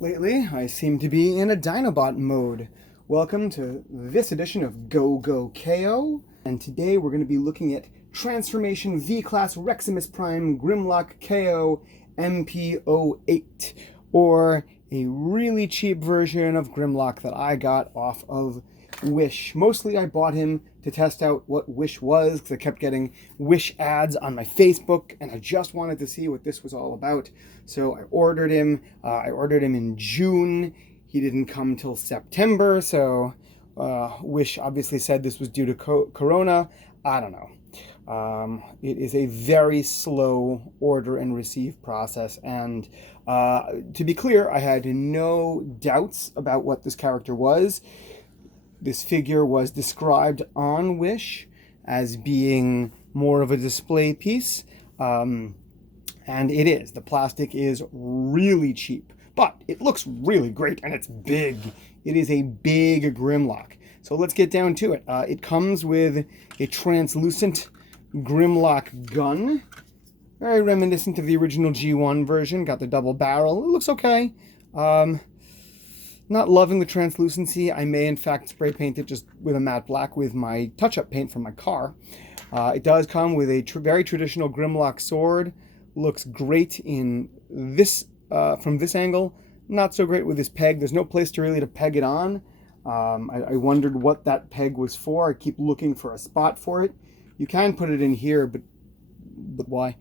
Lately, I seem to be in a Dinobot mode. Welcome to this edition of Go Go KO, and today we're going to be looking at Transformation V-Class Reximus Prime Grimlock KO MP08, or a really cheap version of Grimlock that I got off of Wish. Mostly I bought him to test out what Wish was, because I kept getting Wish ads on my Facebook, and I just wanted to see what this was all about. So I ordered him. I ordered him in June. He didn't come till September, so Wish obviously said this was due to Corona. I don't know. It is a very slow order and receive process, and to be clear, I had no doubts about what this character was. This figure was described on Wish as being more of a display piece, and it is. The plastic is really cheap, but it looks really great, and it's big. It is a big Grimlock. So let's get down to it. It comes with a translucent Grimlock gun, very reminiscent of the original G1 version. Got the double barrel. It looks okay. Not loving the translucency. I may in fact spray paint it just with a matte black with my touch-up paint from my car. It does come with a very traditional Grimlock sword. Looks great in this from this angle. Not so great with this peg. There's no place to really peg it on. I wondered what that peg was for. I keep looking for a spot for it. You can put it in here, but why?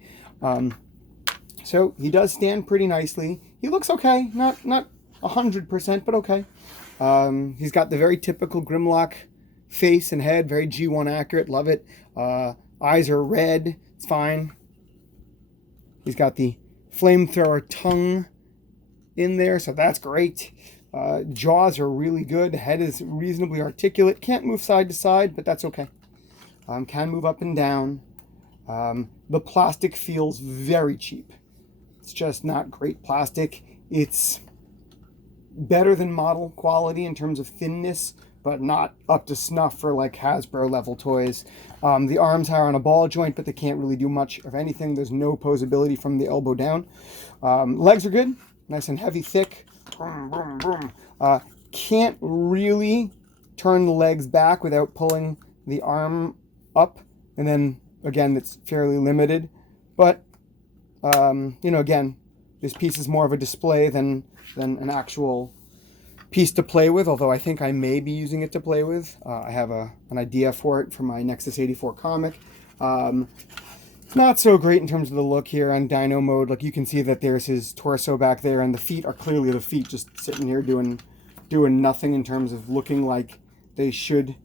So he does stand pretty nicely. He looks okay. Not 100%, but okay. He's got the very typical Grimlock face and head, very G1 accurate, love it. Eyes are red, it's fine. He's got the flamethrower tongue in there, so that's great. Jaws are really good, head is reasonably articulate, can't move side to side, but that's okay. Can move up and down. The plastic feels very cheap. It's just not great plastic. It's better than model quality in terms of thinness, but not up to snuff for like Hasbro level toys. The arms are on a ball joint, but they can't really do much of anything. There's no posability from the elbow down. Legs are good, nice and heavy, thick. Boom, boom, boom. Can't really turn the legs back without pulling the arm up, and then again, it's fairly limited. But again, this piece is more of a display than an actual piece to play with, although I think I may be using it to play with. I have an idea for it for my Nexus 84 comic. Not so great in terms of the look here on Dino mode. Like, you can see that there's his torso back there, and the feet are clearly the feet just sitting here doing nothing in terms of looking like they should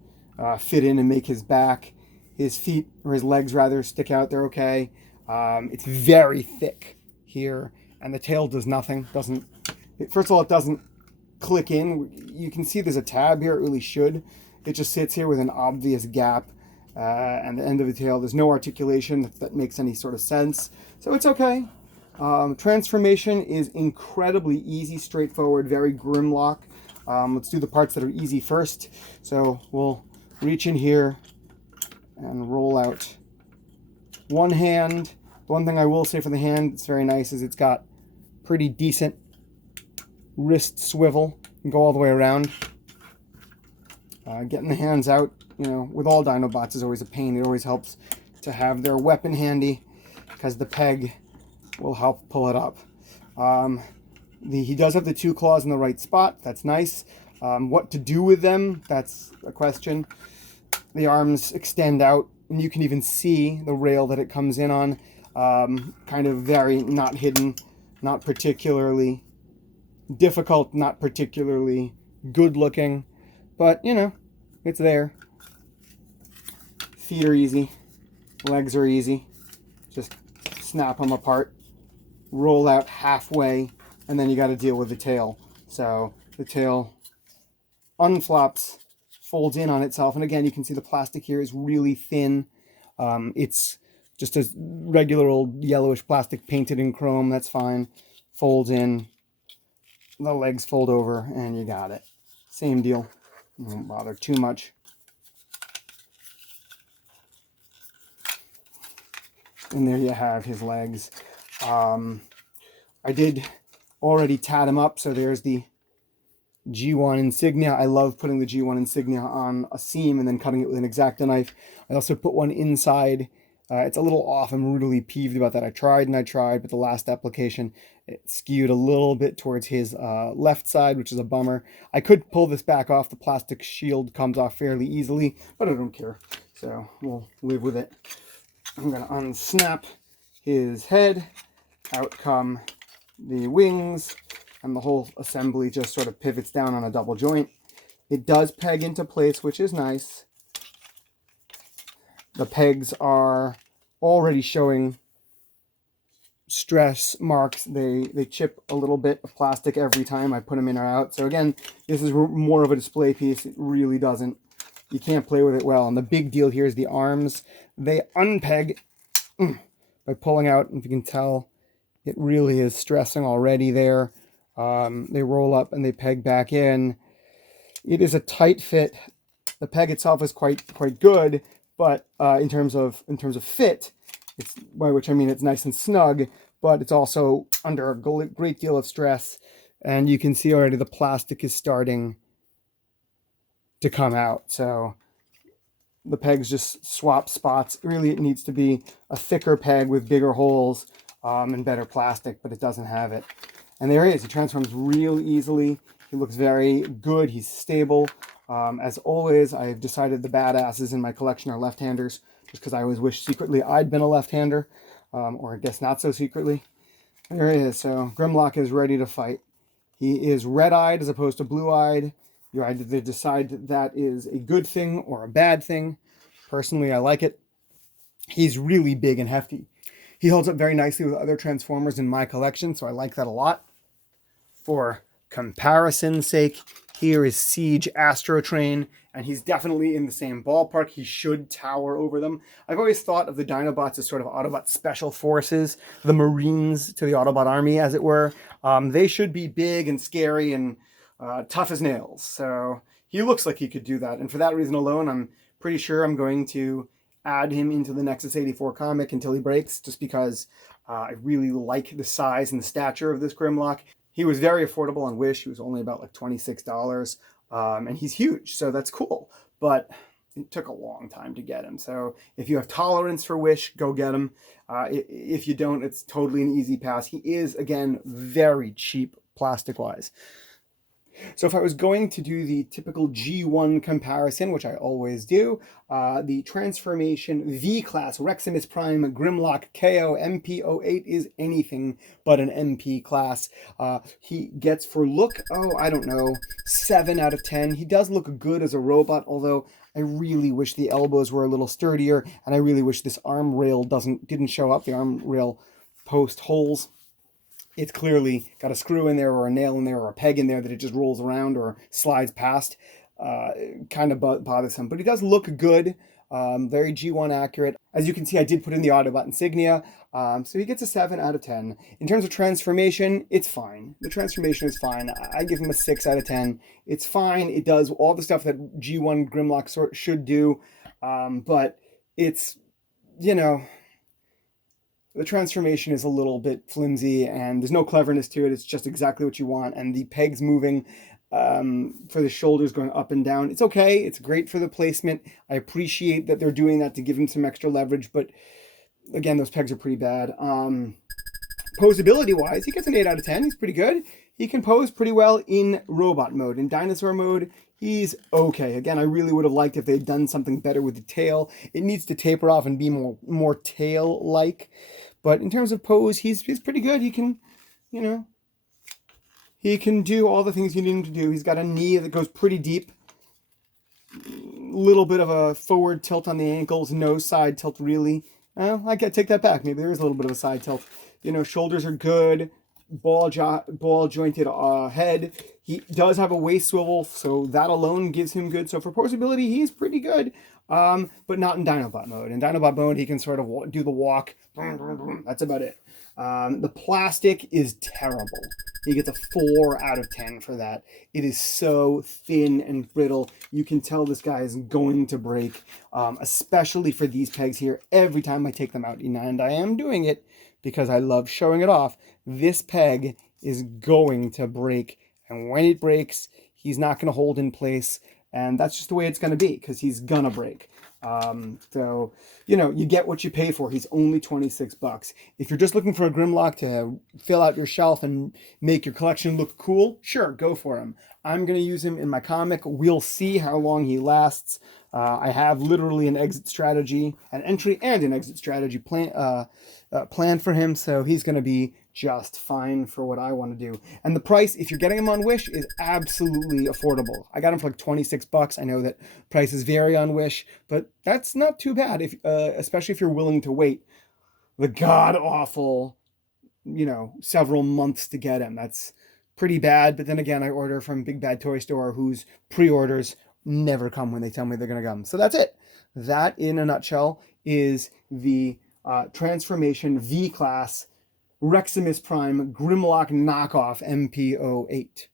fit in and make his back. His feet, or his legs rather, stick out. They're okay. It's very thick here, and the tail does nothing. First of all, it doesn't click in. You can see there's a tab here. It really should. It just sits here with an obvious gap, and the end of the tail. There's no articulation that makes any sort of sense. So it's okay. Transformation is incredibly easy, straightforward, very Grimlock. Let's do the parts that are easy first. So we'll reach in here and roll out one hand. The one thing I will say for the hand, it's very nice, is it's got pretty decent wrist swivel and go all the way around. Getting the hands out, with all Dinobots is always a pain. It always helps to have their weapon handy, because the peg will help pull it up. He does have the two claws in the right spot. That's nice. What to do with them, that's a question. The arms extend out, and you can even see the rail that it comes in on. Kind of very not hidden, not particularly difficult, not particularly good looking, but it's there. Feet are easy, legs are easy. Just snap them apart, roll out halfway, and then you got to deal with the tail. So the tail unflops, folds in on itself, and again, you can see the plastic here is really thin. It's just a regular old yellowish plastic painted in chrome. That's fine. Folds in, the legs fold over, and you got it. Same deal. Don't bother too much. And there you have his legs. I did already tat him up. So there's the G1 insignia. I love putting the G1 insignia on a seam and then cutting it with an X-Acto knife. I also put one inside. It's a little off. I'm really peeved about that. I tried, but the last application, it skewed a little bit towards his left side, which is a bummer. I could pull this back off. The plastic shield comes off fairly easily, but I don't care. So we'll live with it. I'm going to unsnap his head. Out come the wings, and the whole assembly just sort of pivots down on a double joint. It does peg into place, which is nice. The pegs are already showing stress marks. They chip a little bit of plastic every time I put them in or out. So again, this is more of a display piece. It really doesn't, you can't play with it well. And the big deal here is the arms. They unpeg by pulling out, if you can tell, it really is stressing already there. They roll up and they peg back in. It is a tight fit. The peg itself is quite good, but in terms of fit, it's, by which I mean it's nice and snug, but it's also under a great deal of stress. And you can see already the plastic is starting to come out. So the pegs just swap spots. Really, it needs to be a thicker peg with bigger holes and better plastic, but it doesn't have it. And there he is. He transforms real easily. He looks very good. He's stable. As always, I've decided the badasses in my collection are left-handers, just because I always wish secretly I'd been a left-hander, or I guess not so secretly. And there he is. So Grimlock is ready to fight. He is red-eyed as opposed to blue-eyed. You either decide that is a good thing or a bad thing. Personally, I like it. He's really big and hefty. He holds up very nicely with other Transformers in my collection, so I like that a lot. For comparison's sake, here is Siege Astrotrain, and he's definitely in the same ballpark. He should tower over them. I've always thought of the Dinobots as sort of Autobot special forces, the Marines to the Autobot army, as it were. They should be big and scary and tough as nails. So he looks like he could do that, and for that reason alone, I'm pretty sure I'm going to add him into the Nexus 84 comic until he breaks, just because I really like the size and the stature of this Grimlock. He was very affordable on Wish. He was only about like $26, and he's huge, so that's cool. But it took a long time to get him. So if you have tolerance for Wish, go get him. If you don't, it's totally an easy pass. He is, again, very cheap plastic-wise. So if I was going to do the typical G1 comparison, which I always do, the Transformation V-Class Reximus Prime Grimlock KO MP08 is anything but an MP class. He gets for look, I don't know, 7 out of 10. He does look good as a robot, although I really wish the elbows were a little sturdier, and I really wish this arm rail didn't show up, the arm rail post holes. It's clearly got a screw in there or a nail in there or a peg in there that it just rolls around or slides past. Kind of bothersome, but he does look good. Very G1 accurate. As you can see, I did put in the Autobot insignia, so he gets a 7 out of 10. In terms of transformation, it's fine. The transformation is fine. I give him a 6 out of 10. It's fine. It does all the stuff that G1 Grimlock should do, but it's, you know, the transformation is a little bit flimsy and there's no cleverness to it. It's just exactly what you want. And the pegs moving for the shoulders going up and down, it's okay. It's great for the placement. I appreciate that they're doing that to give him some extra leverage. But again, those pegs are pretty bad. Posability wise, he gets an 8 out of 10. He's pretty good. He can pose pretty well in robot mode. In dinosaur mode, he's okay. Again, I really would have liked if they'd done something better with the tail. It needs to taper off and be more tail-like. But in terms of pose, he's pretty good. He can, you know, he can do all the things you need him to do. He's got a knee that goes pretty deep. Little bit of a forward tilt on the ankles, no side tilt really. Well, I can take that back. Maybe there is a little bit of a side tilt. You know, shoulders are good. Ball jointed head. He does have a waist swivel, so that alone gives him good. So for posability, he's pretty good, but not in Dinobot mode. In Dinobot mode, he can sort of do the walk. That's about it. The plastic is terrible. He gets a 4 out of 10 for that. It is so thin and brittle. You can tell this guy is going to break, especially for these pegs here. Every time I take them out, and I am doing it because I love showing it off. This peg is going to break. And when it breaks, he's not going to hold in place. And that's just the way it's going to be, because he's going to break. So, you know, you get what you pay for. He's only 26 bucks. If you're just looking for a Grimlock to fill out your shelf and make your collection look cool, sure, go for him. I'm going to use him in my comic. We'll see how long he lasts. I have literally an exit strategy, an entry and an exit strategy planned for him, so he's going to be just fine for what I want to do. And the price, if you're getting him on Wish, is absolutely affordable. I got him for like 26 bucks. I know that prices vary on Wish, but that's not too bad, if especially if you're willing to wait the god-awful, you know, several months to get him. That's pretty bad. But then again, I order from Big Bad Toy Store, whose pre-orders never come when they tell me they're going to come. So that's it. That, in a nutshell, is the Transformation V-Class Reximus Prime Grimlock knockoff MP08.